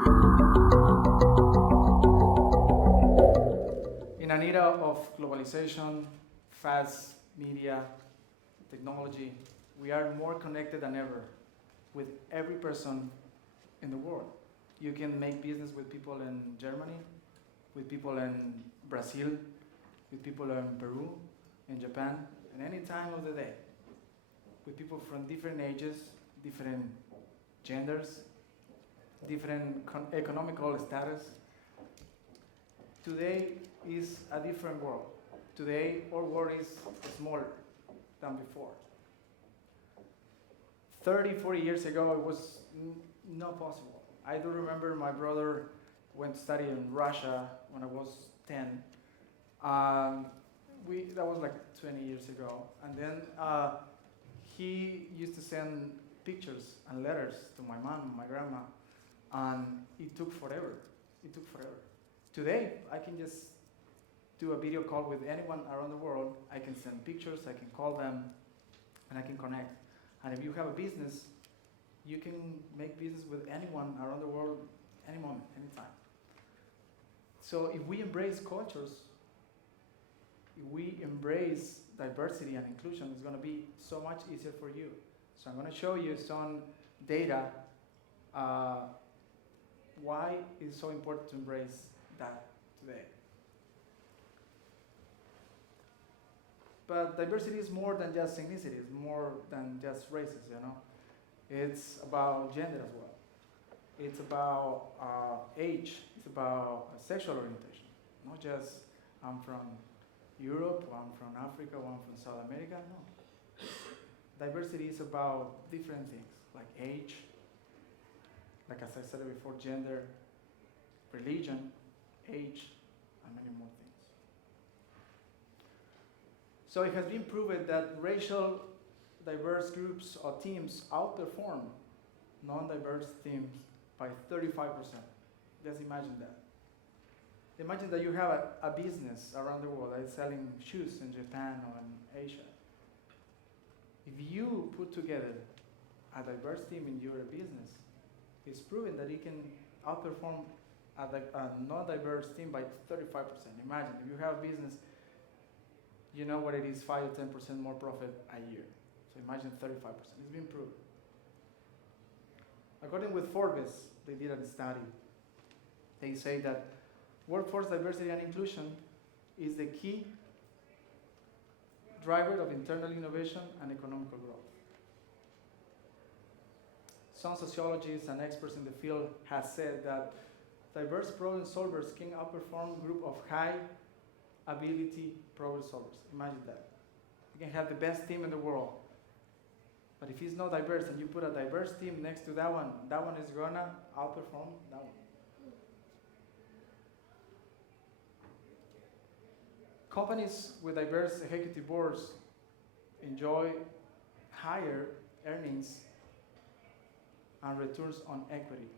In an era of globalization, fast media, technology, we are more connected than ever with every person in the world. You can make business with people in Germany, with people in Brazil, with people in Peru, in Japan, at any time of the day, with people from different ages, different genders, different economical status. Today is a different world. Today, our world is smaller than before. 30, 40 years ago, it was not possible. I do remember my brother went to study in Russia when I was 10. That was like 20 years ago. And then he used to send pictures and letters to my mom and my grandma. And it took forever. It took forever. Today, I can just do a video call with anyone around the world. I can send pictures, I can call them, and I can connect. And if you have a business, you can make business with anyone around the world, any moment, anytime. So if we embrace cultures, if we embrace diversity and inclusion, it's going to be so much easier for you. So I'm going to show you some data, why it's so important to embrace that today. But diversity is more than just ethnicity, it's more than just races, you know. It's about gender as well. It's about age, it's about sexual orientation. Not just I'm from Europe, or I'm from Africa, or I'm from South America, no. Diversity is about different things, like age, like as I said before, gender, religion, age, and many more things. So it has been proven that racial diverse groups or teams outperform non-diverse teams by 35%. Just imagine that. Imagine that you have a business around the world that is selling shoes in Japan or in Asia. If you put together a diverse team in your business, it's proven that it can outperform a non-diverse team by 35%. Imagine, if you have a business, you know what it is, 5 to 10% more profit a year. So imagine 35%. It's been proven. According with Forbes, they did a study. They say that workforce diversity and inclusion is the key driver of internal innovation and economic growth. Some sociologists and experts in the field have said that diverse problem solvers can outperform a group of high ability problem solvers. Imagine that. You can have the best team in the world, but if it's not diverse and you put a diverse team next to that one is gonna outperform that one. Companies with diverse executive boards enjoy higher earnings and returns on equity.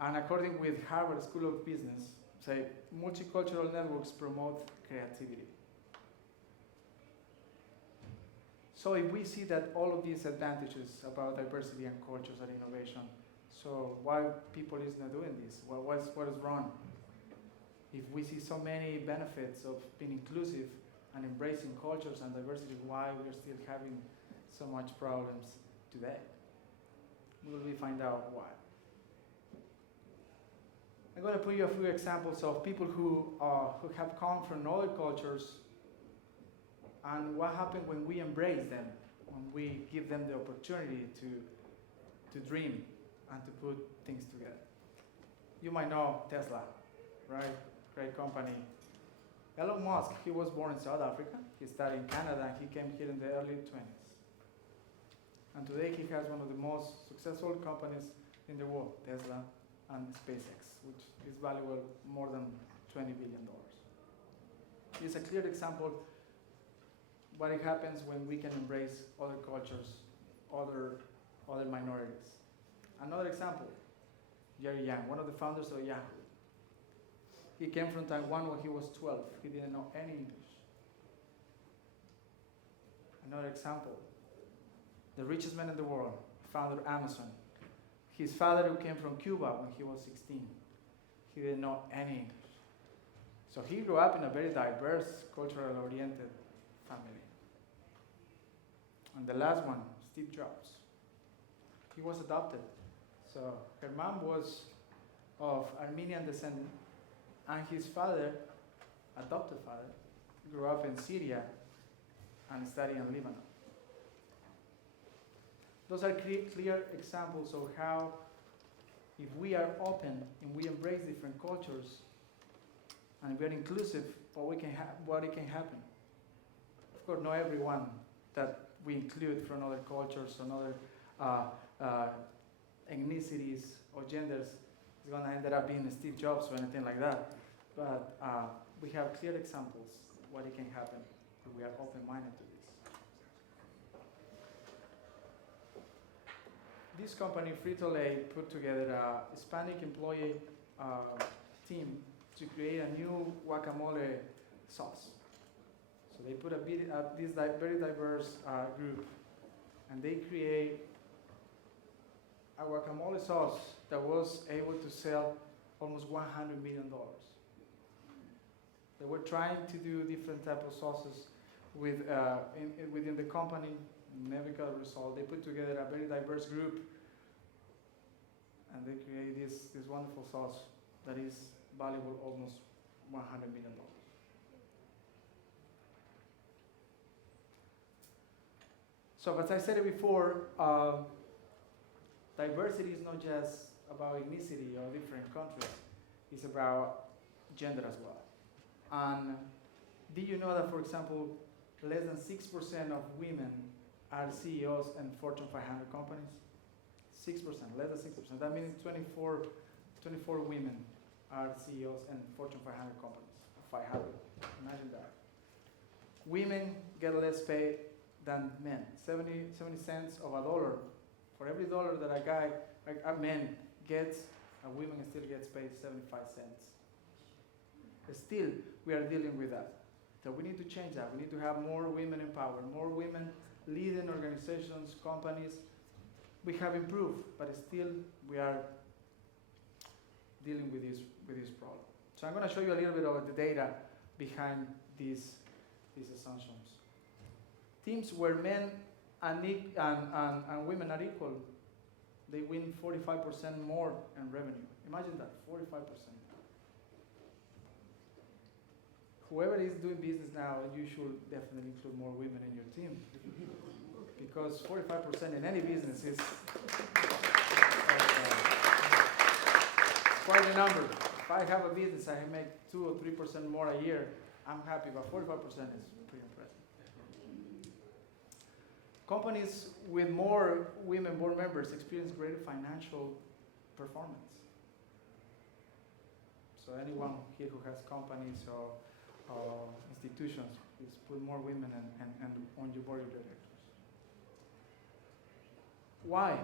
And according with Harvard School of Business, say multicultural networks promote creativity. So if we see that all of these advantages about diversity and cultures and innovation, so why people is not doing this? What is wrong? If we see so many benefits of being inclusive and embracing cultures and diversity, why we're still having so much problems today? Will we find out why? I'm going to put you a few examples of people who have come from other cultures and what happens when we embrace them, when we give them the opportunity to dream and to put things together. You might know Tesla, right? Great company. Elon Musk, he was born in South Africa. He studied in Canada and he came here in the early 20s. And today he has one of the most successful companies in the world, Tesla and SpaceX, which is valuable more than $20 billion. It's a clear example what it happens when we can embrace other cultures, other minorities. Another example, Jerry Yang, one of the founders of Yahoo. He came from Taiwan when he was 12. He didn't know any English. Another example, the richest man in the world, founder of Amazon. His father, who came from Cuba when he was 16, he didn't know any English. So he grew up in a very diverse, culturally oriented family. And the last one, Steve Jobs. He was adopted. So her mom was of Armenian descent, and his father, adopted father, grew up in Syria and studied in Lebanon. Those are clear examples of how, if we are open and we embrace different cultures, and we are inclusive, what it can happen. Of course, not everyone that we include from other cultures, from other ethnicities or genders is going to end up being Steve Jobs or anything like that. But we have clear examples what it can happen if we are open-minded to this. This company, Frito-Lay, put together a Hispanic employee team to create a new guacamole sauce. So they put this very diverse group, and they create a guacamole sauce that was able to sell almost $100 million. They were trying to do different type of sauces within the company, never got a result. They put together a very diverse group, and they create this wonderful sauce that is valuable almost $100 million. So as I said it before, diversity is not just about ethnicity or different countries. It's about gender as well. And did you know that, for example, less than 6% of women are CEOs in Fortune 500 companies? 6%, less than 6%. That means 24 women are CEOs in Fortune 500 companies. 500. Imagine that. Women get less pay than men. 70 cents of a dollar. For every dollar that a man gets, a woman still gets paid 75 cents. Still, we are dealing with that. So we need to change that. We need to have more women in power, more women leading organizations, companies. We have improved, but still we are dealing with this problem. So I'm going to show you a little bit of the data behind these assumptions. Teams where men and women are equal, they win 45% more in revenue. Imagine that, 45%. Whoever is doing business now, you should definitely include more women in your team. Because 45% in any business is quite a number. If I have a business, I make 2 or 3% more a year, I'm happy, but 45% is pretty impressive. Companies with more women board members experience greater financial performance. So anyone here who has companies or institutions, please put more women and on your board of directors. Why?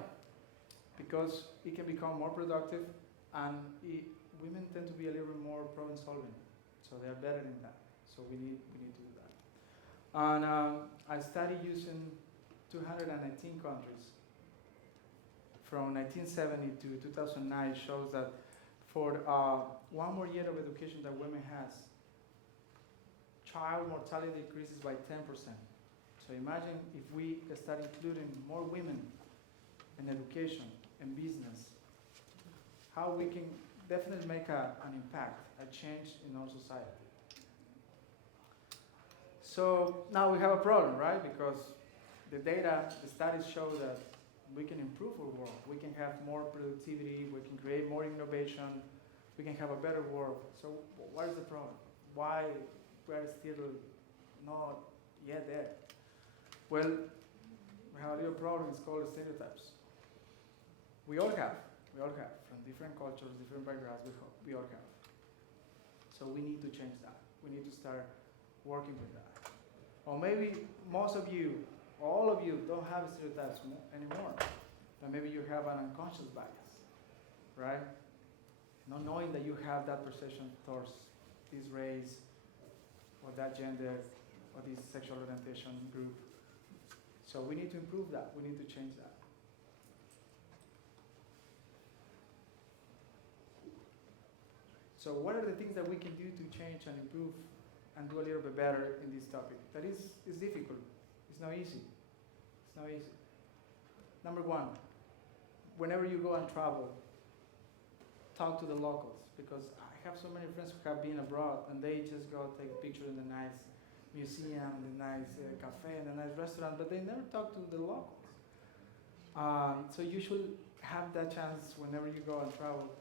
Because it can become more productive, and women tend to be a little bit more problem solving, so they are better in that. So we need to do that. And I studied using 219 countries from 1970 to 2009 shows that for one more year of education that women has, child mortality decreases by 10%. So imagine if we start including more women in education and business, how we can definitely make an impact, a change in our society. So now we have a problem, right? Because the data, the studies show that we can improve our world. We can have more productivity, we can create more innovation, we can have a better world. So what is the problem? Why we are still not yet there? Well, we have a little problem, it's called stereotypes. We all have, from different cultures, different backgrounds, we all have. So we need to change that. We need to start working with that. Or maybe most of you, all of you don't have stereotypes anymore, but maybe you have an unconscious bias, right? Not knowing that you have that perception towards this race, or that gender, or this sexual orientation group. So we need to improve that. We need to change that. So what are the things that we can do to change and improve and do a little bit better in this topic? That is difficult. It's not easy. It's not easy. Number one, whenever you go and travel, talk to the locals, because I have so many friends who have been abroad and they just go take a picture in the nice museum, the nice cafe, and the nice restaurant, but they never talk to the locals. So you should have that chance whenever you go and travel.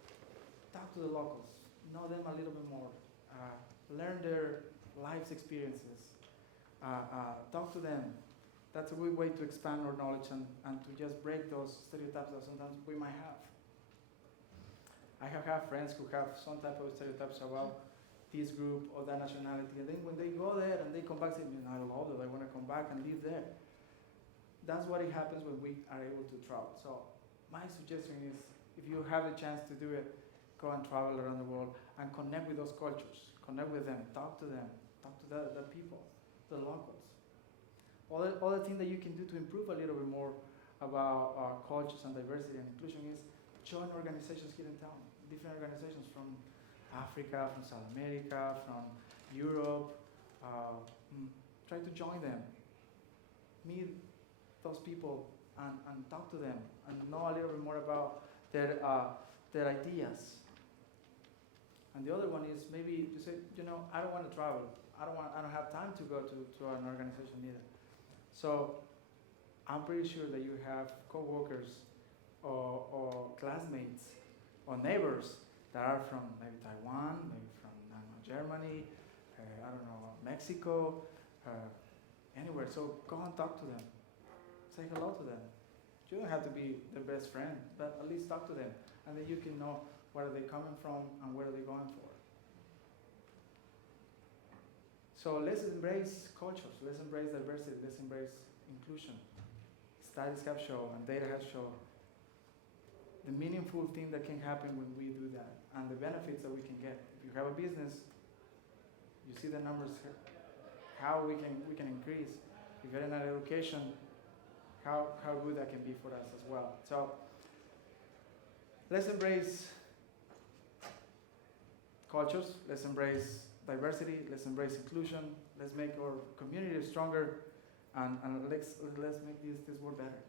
Talk to the locals, know them a little bit more, learn their life's experiences, talk to them. That's a good way to expand our knowledge and to just break those stereotypes that sometimes we might have. I have had friends who have some type of stereotypes about this group or that nationality, and then when they go there and they come back, say, I love it, I want to come back and live there. That's what it happens when we are able to travel. So my suggestion is, if you have the chance to do it, go and travel around the world and connect with those cultures, connect with them, talk to the people, the locals. Other thing that you can do to improve a little bit more about cultures and diversity and inclusion is join organizations here in town, different organizations from Africa, from South America, from Europe. Try to join them, meet those people and talk to them and know a little bit more about their ideas. And the other one is maybe to say, I don't want to travel. I don't have time to go to an organization either. So I'm pretty sure that you have coworkers or classmates or neighbors that are from maybe Taiwan, maybe from Germany, Mexico, anywhere. So go and talk to them. Say hello to them. You don't have to be their best friend, but at least talk to them. And then you can know where are they coming from and where are they going for. So let's embrace cultures, let's embrace diversity, let's embrace inclusion. Studies have shown and data has shown the meaningful thing that can happen when we do that and the benefits that we can get. If you have a business, you see the numbers, how we can increase. If you're in an education, how good that can be for us as well. So let's embrace cultures, let's embrace diversity, let's embrace inclusion, let's make our community stronger, and let's make this world better.